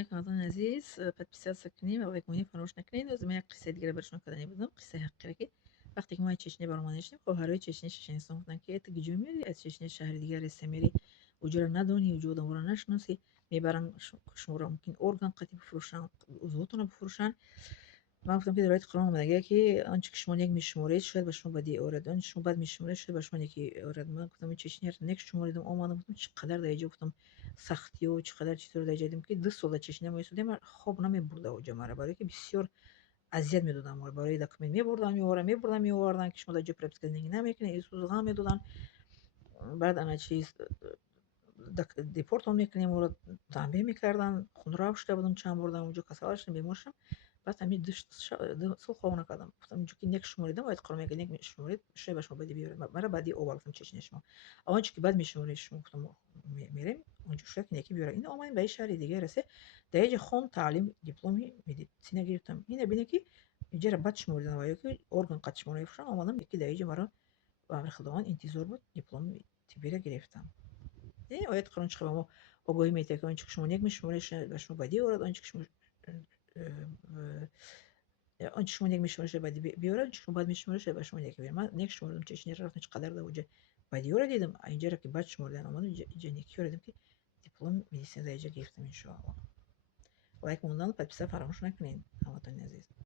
عليكم وطن عزيز. подписаться к ним лайк мені فراموش نکنید. از من قصه دیگه براتون کردنی بودم، قصه حقیقی. وقتی که ما چشنه برمان داشتیم، خواهرای چشنه شناسان گفتن که تو گجو میری از چشنه شهر دیگه رسه میری اونجا رو ندونی، وجود اون رو نشناسی، میبرن شما رو ممکن ارگان قطعی بفروشن، عضوتون رو بفروشن. من گفتم که در آیت قرآن اومده که آنچه که شما یک میشمارید شاید به شما بدی اورد، آنچه شما بد میشمارید شاید به شما یکی اورد. من گفتم این چشنه رو یک شماریدم، اومدم گفتم چقدر در اینجا گفتم سختی و چقدر چیزا رو در اینجا دیدم که 2 سال چشنه ما ایستادیم، خواب نمیبرد اوجا مرا، برای که بسیار اذیت میدادن ما، برای دکمن میبردن که شما در اینجا پرپس زندگی نمیکنه، ایسوز غم میدادن. بعد انا چیز دیپورت هم میکنیم و تنبیه میکردن. خون را شده بودم چند بردم اونجا کسالش بیمار شدم. بعد همین دو سال خواب نکردم. گفتم اینجا که یک شماریدم باید قرار میگه یک شمارید شاید به شما بدی بیاره. مرا بعدی او گفتم چش شما اون چیزی که بعد میشمارید شما گفتم میریم اونجا شاید یکی بیاره. این اومدیم به شهر دیگه رسه در اینجا خون تعلیم دیپلمی میدید سینه گرفتم. این ببینه که اینجا بعد شماریدن و یکی ارگان قد شماره فشان اومدم یکی در اینجا مرا و امر خداوند انتظار بود دیپلم تیبیره گرفتم. آیات قرآن چه ما آگاهی میده که آنچه که شما یک میشمارش و شما بدی آورد، آنچه که شما آنچه شما یک میشمارش بدی بیارد، آنچه شما بد میشمارش و شما یک بیارد. من یک شماردم چشنی رفتم چقدر در وجه بدی آورد دیدم اینجا را که بد شماردن آمدم اینجا نیکی آوردم که دیپلم مدیسین در اینجا گرفتم ان شاء الله. لایک موندن و پس فراموش نکنین همتون عزیز.